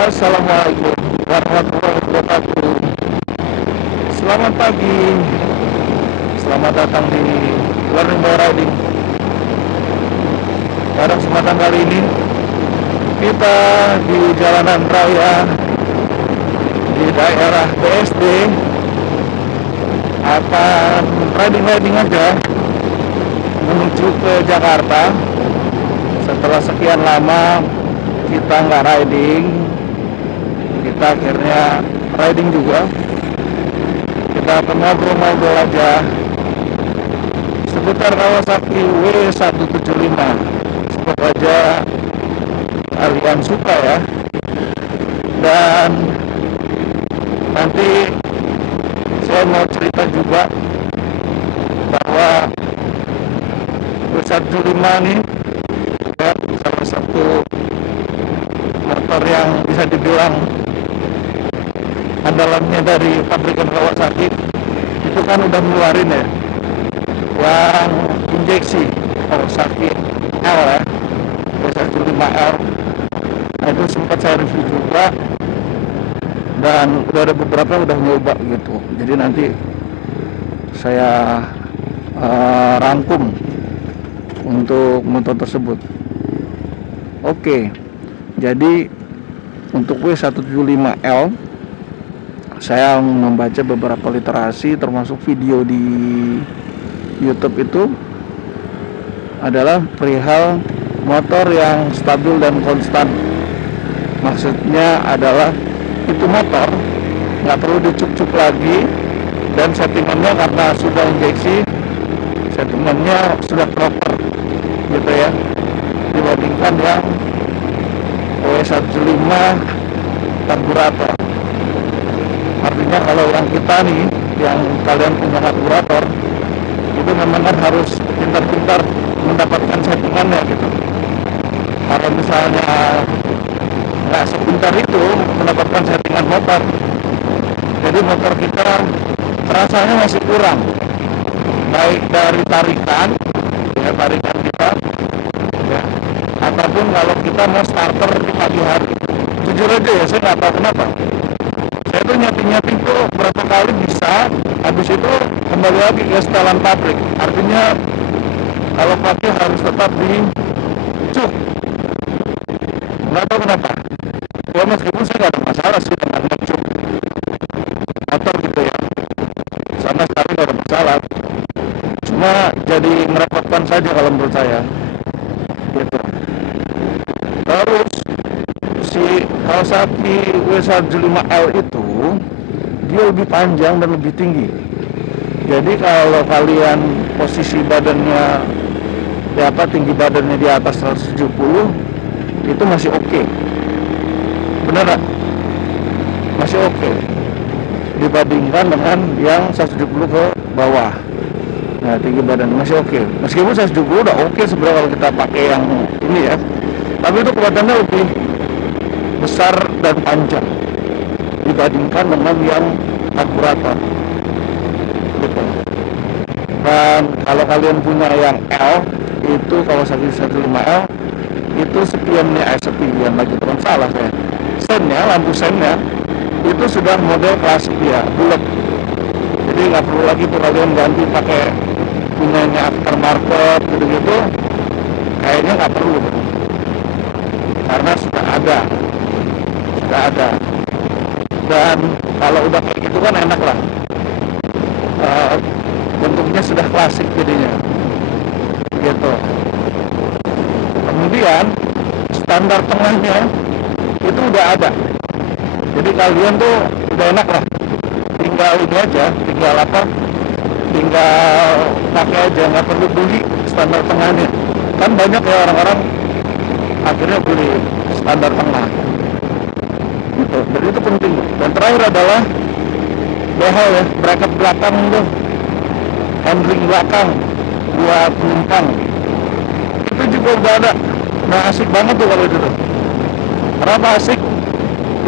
Assalamualaikum warahmatullahi wabarakatuh. Selamat pagi. Selamat datang di Learning by Riding. Pada kesempatan kali ini kita di jalanan raya di daerah BSD akan riding aja menuju ke Jakarta. Setelah sekian lama kita nggak riding, kita akhirnya riding juga. Kita akan ngobrol-ngobrol aja seputar Kawasaki W175. Semoga aja kalian suka ya. Dan nanti saya mau cerita juga bahwa W175 nih ya, salah satu motor yang bisa dibilang andalannya dari pabrikan Kawasaki. Itu kan udah ngeluarin ya yang injeksi Kawasaki L ya, W175L. Nah itu sempat saya review juga, dan udah ada beberapa yang udah nyoba gitu. Jadi nanti saya rangkum untuk motor tersebut. Oke, jadi untuk W175L saya membaca beberapa literasi termasuk video di YouTube itu adalah perihal motor yang stabil dan konstan. Maksudnya adalah itu motor nggak perlu dicuk-cuk lagi, dan settingannya karena sudah injeksi, settingannya sudah proper gitu ya, dibandingkan yang W175 karburator. Artinya kalau yang kita nih, yang kalian punya karburator, itu memang kan harus pintar-pintar mendapatkan settingannya gitu. Kalau misalnya nggak sepintar itu mendapatkan settingan motor, jadi motor kita rasanya masih kurang, baik dari tarikan ya, tarikan kita ya, ataupun kalau kita mau starter di pagi hari. Jujur aja ya, saya nggak tahu kenapa saya tuh nyeting tuh berapa kali bisa, habis itu kembali lagi ke setelan pabrik. Artinya kalau pagi harus tetap dicuk, nggak tahu kenapa ya, meskipun saya nggak ada masalah sih dengan ngecuk motor gitu ya, sama sekali nggak ada masalah, cuma jadi merepotkan saja kalau menurut saya gitu. Terus si Kawasaki W175L itu dia lebih panjang dan lebih tinggi. Jadi kalau kalian posisi badannya ya apa, tinggi badannya di atas 170, itu masih oke. Bener gak? Masih oke dibandingkan dengan yang 170 ke bawah. Nah, tinggi badan masih oke. Meskipun 170 udah oke sebenarnya kalau kita pakai yang ini ya, tapi itu kelihatannya lebih besar dan panjang dibandingkan dengan yang karburator gitu. Dan kalau kalian punya yang L, itu Kawasaki 175L, itu sepian lagi bukan salah saya, sennya, lampu sennya itu sudah model klasik ya, bulat. Jadi nggak perlu lagi tuh kalian ganti pakai punyanya aftermarket gitu-gitu, kayaknya nggak perlu karena sudah ada. Dan kalau udah kayak gitu kan enak lah, bentuknya sudah klasik jadinya gitu. Kemudian standar tengahnya itu udah ada, jadi kalian tuh udah enak lah, tinggal ini aja, tinggal pakai aja, nggak perlu beli standar tengahnya. Kan banyak ya orang-orang akhirnya beli standar tengah gitu. Jadi itu penting. Dan terakhir adalah behel ya, bracket belakang tuh, handling belakang buat penumpang itu juga udah ada. Nah asik banget tuh kalau itu tuh. Kenapa asik?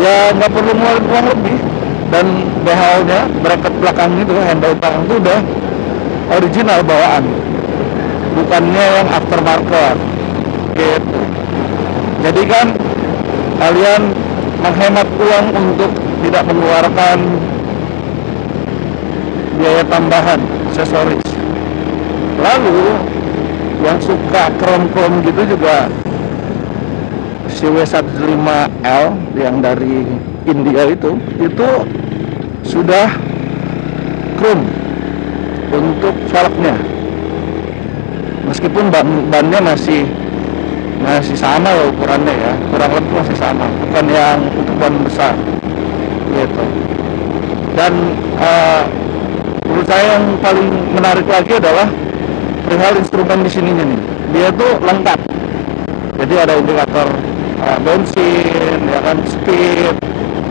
Ya nggak perlu ngeluarin uang lebih, dan behelnya, bracket belakang itu, handle belakang itu udah original bawaan, bukannya yang aftermarket gitu. Jadi kan kalian menghemat uang untuk tidak mengeluarkan biaya tambahan aksesoris. Lalu yang suka krom-krom gitu juga, si W15L yang dari India itu sudah krom untuk velgnya, meskipun bannya masih sama ya ukurannya ya, kurang lebih masih sama, bukan yang untuk ban besar gitu. Dan menurut saya yang paling menarik lagi adalah perihal instrumen di sininya nih. Dia tuh lengkap. Jadi ada indikator bensin, ya kan, speed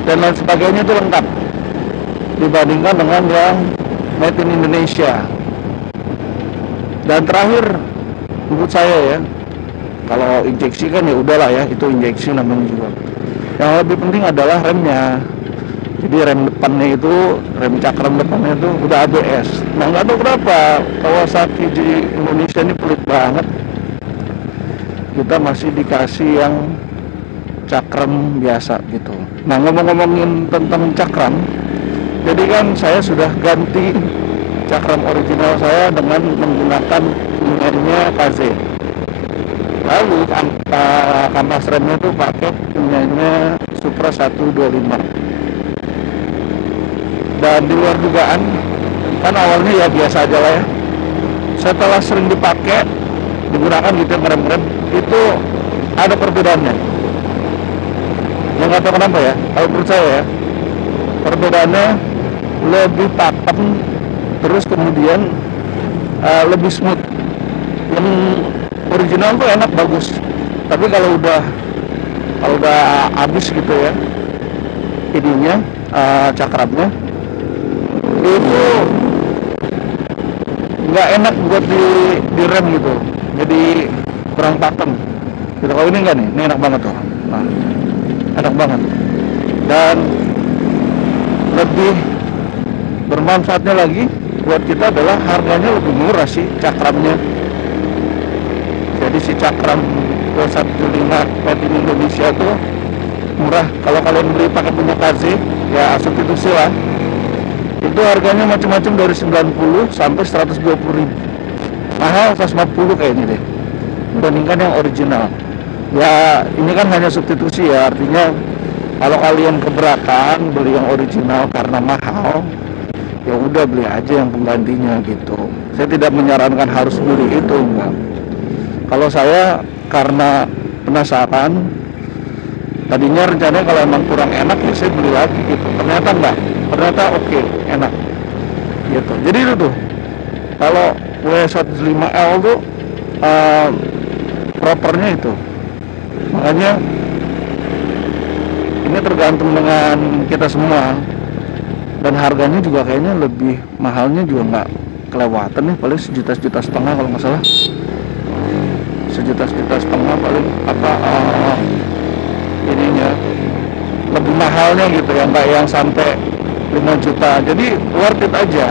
dan lain sebagainya itu lengkap dibandingkan dengan yang made in Indonesia. Dan terakhir menurut saya ya, kalau injeksi kan ya udahlah ya, itu injeksi namanya juga. Yang lebih penting adalah remnya. Jadi rem depannya itu, rem cakram depannya itu udah ABS. Nah nggak tahu kenapa Kawasaki di Indonesia ini pelit banget. Kita masih dikasih yang cakram biasa gitu. Nah ngomong-ngomongin tentang cakram, jadi kan saya sudah ganti cakram original saya dengan menggunakan punyanya KZ. Lalu kampas remnya tuh pakai punyanya Supra 125. Dan di luar dugaan, kan awalnya ya biasa aja lah ya. Setelah sering dipakai, digunakan gitu ngerem-ngerem, itu ada perbedaannya. Yang nggak tahu kenapa ya, kalau menurut saya ya, perbedaannya lebih pakem, terus kemudian lebih smooth. Yang original tuh enak, bagus. Tapi kalau udah habis gitu ya, ininya cakramnya, itu nggak enak buat di rem gitu, jadi kurang pakem gitu. Kalau ini enggak nih, ini enak banget tuh. Nah, enak banget dan lebih bermanfaatnya lagi buat kita adalah harganya lebih murah sih cakramnya. Jadi si cakram 215 made in Indonesia tuh murah. Kalau kalian beli pakai punya KZ ya substitusi lah, itu harganya macam-macam dari 90 sampai 120 ribu. Mahal 150 kayaknya deh dibandingkan yang original. Ya ini kan hanya substitusi ya, artinya kalau kalian keberatan beli yang original karena mahal, ya udah beli aja yang penggantinya gitu. Saya tidak menyarankan harus beli itu, enggak. Kalau saya karena penasaran, tadinya rencananya kalau emang kurang enak ya saya beli lagi gitu. Ternyata enggak, ternyata oke, enak gitu. Jadi itu tuh kalau W15L tuh propernya itu. Makanya ini tergantung dengan kita semua, dan harganya juga kayaknya lebih mahalnya juga nggak kelewatan nih, paling sejuta setengah kalau nggak salah, sejuta setengah paling ininya lebih mahalnya gitu ya, nggak yang sampai 5 juta. Jadi worth it aja.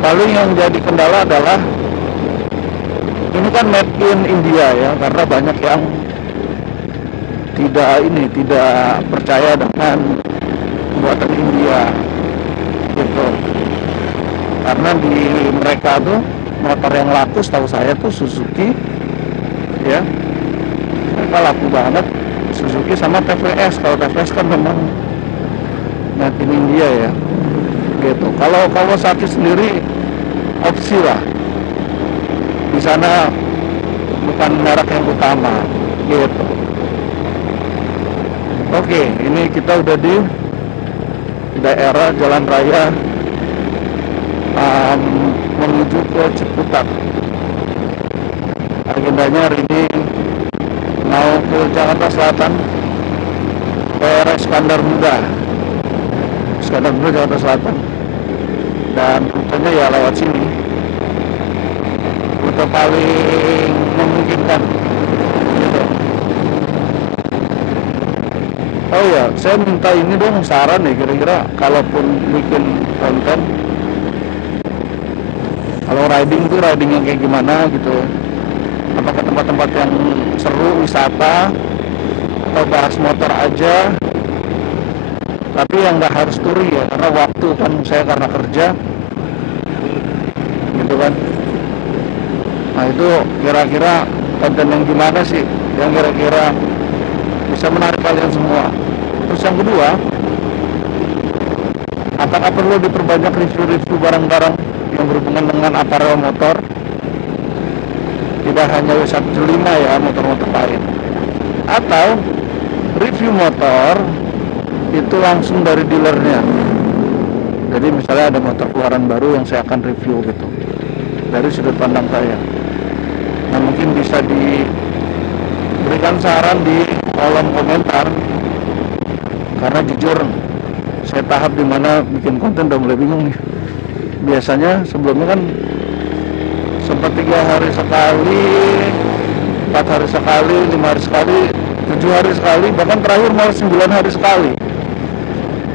Paling yang jadi kendala adalah ini kan made in India ya, karena banyak yang tidak percaya dengan buatan India gitu. Karena di mereka tuh motor yang laku setahu saya tuh Suzuki ya, mereka laku banget Suzuki sama TVS. Kalau TVS kan memang made in India ya gitu. Kalau Kawasaki sendiri opsi lah, di sana bukan merek yang utama gitu. Oke, ini kita udah di daerah Jalan Raya menuju ke Ciputat. Agendanya hari ini mau ke Jakarta Selatan, daerah Iskandar Muda, Jakarta Selatan, dan rutenya ya lewat sini, rute paling memungkinkan gitu. Oh ya, saya minta ini dong saran nih, kira-kira kalaupun bikin konten, kalau riding tuh riding yang kayak gimana gitu, apakah tempat-tempat yang seru wisata atau bahas motor aja, Tapi yang nggak harus turi ya, karena waktu kan saya karena kerja gitu kan. Nah itu kira-kira konten yang gimana sih yang kira-kira bisa menarik kalian semua. Terus yang kedua, apakah perlu diperbanyak review-review barang-barang yang berhubungan dengan aparel motor? Tidak hanya W105 ya, motor-motor lain. Atau review motor itu langsung dari dealernya. Jadi misalnya ada motor keluaran baru yang saya akan review gitu, dari sudut pandang saya. Nah mungkin bisa diberikan saran di kolom komentar, karena jujur saya tahap dimana bikin konten udah mulai bingung nih. Biasanya sebelumnya kan sempat 3 hari sekali, 4 hari sekali, 5 hari sekali, 7 hari sekali, bahkan terakhir malah 9 hari sekali.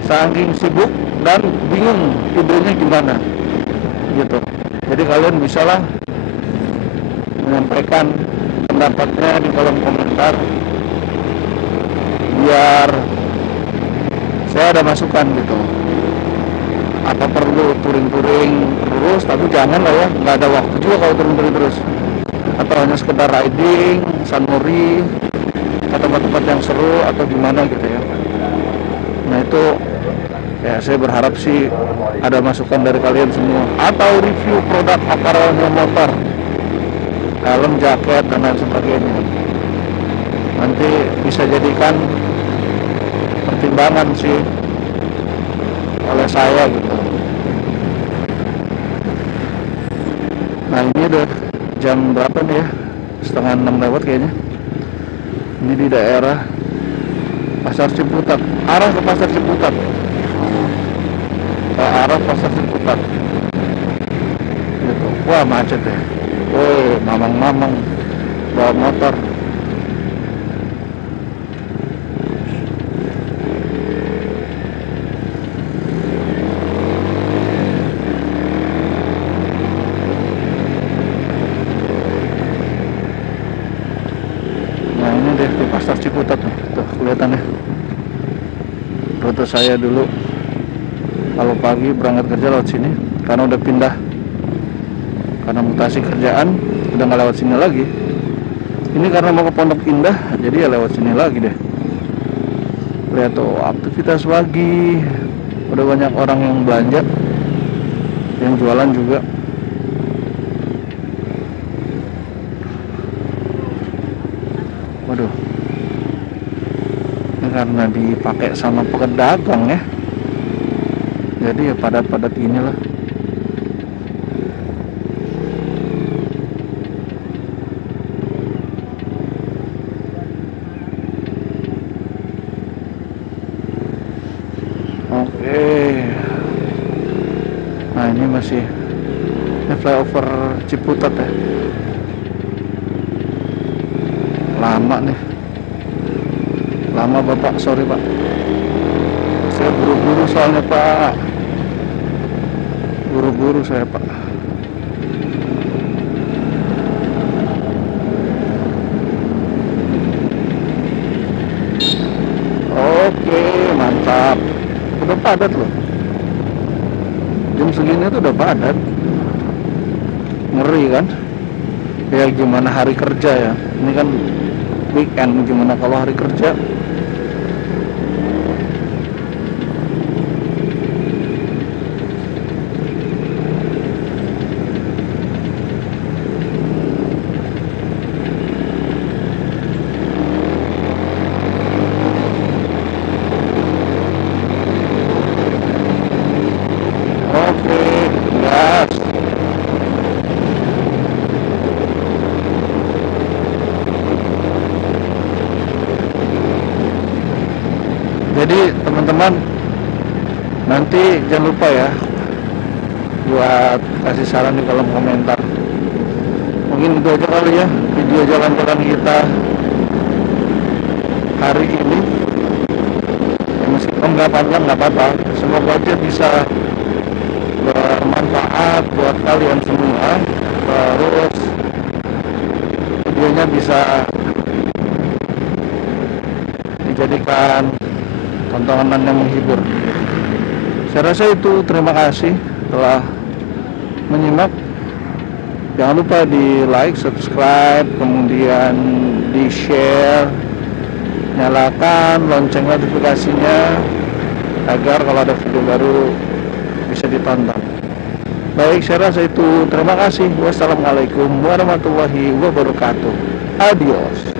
Saking sibuk dan bingung idenya gimana gitu. Jadi kalian bisalah menyampaikan pendapatnya di kolom komentar, biar saya ada masukan gitu. Apa perlu touring-touring terus, tapi jangan lah ya, nggak ada waktu juga kalau touring-touring terus. Atau hanya sekedar riding, sunmori, ke tempat-tempat yang seru atau gimana gitu ya. Nah itu ya saya berharap sih ada masukan dari kalian semua. Atau review produk aparelnya motor, helm, jaket, dan lain sebagainya. Nanti bisa jadikan pertimbangan sih oleh saya gitu. Nah ini udah jam berapa nih ya? 5:30 lewat kayaknya. Ini di daerah Pasar Ciputat, arah ke Pasar Ciputat, arah Pasar Ciputat gitu. Wah macet ya. Woi, mamang-mamang bawa motor. Nah ini deh di Pasar Ciputat nih, tuh kelihatan ya. Rute saya dulu kalau pagi berangkat kerja lewat sini, karena udah pindah, karena mutasi kerjaan udah nggak lewat sini lagi. Ini karena mau ke Pondok Indah, jadi ya lewat sini lagi deh. Lihat tuh aktivitas pagi, udah banyak orang yang belanja, yang jualan juga. Waduh, ini karena dipakai sama pedagang ya, jadi ya padat-padat inilah. Oke, nah ini masih ini flyover Ciputat ya, lama nih, lama bapak, sorry pak, saya buru-buru soalnya pak, buru-buru saya pak. Oke mantap, udah padat loh, jam segini tuh udah padat, ngeri kan ya. Gimana hari kerja ya, ini kan weekend, gimana kalau hari kerja. Oke, gas. Jadi teman-teman, nanti jangan lupa ya buat kasih saran di kolom komentar. Mungkin itu aja kali ya video jalan-jalan kita hari ini ya, meskipun nggak panjang nggak apa-apa, semoga aja bisa bermanfaat buat kalian semua. Terus videonya bisa dijadikan tontonan yang menghibur. Saya rasa itu. Terima kasih telah menyimak. Jangan lupa di like, subscribe, kemudian di share, nyalakan lonceng notifikasinya agar kalau ada video baru bisa ditonton. Baik, saya rasa itu. Terima kasih. Wassalamualaikum warahmatullahi wabarakatuh. Adios.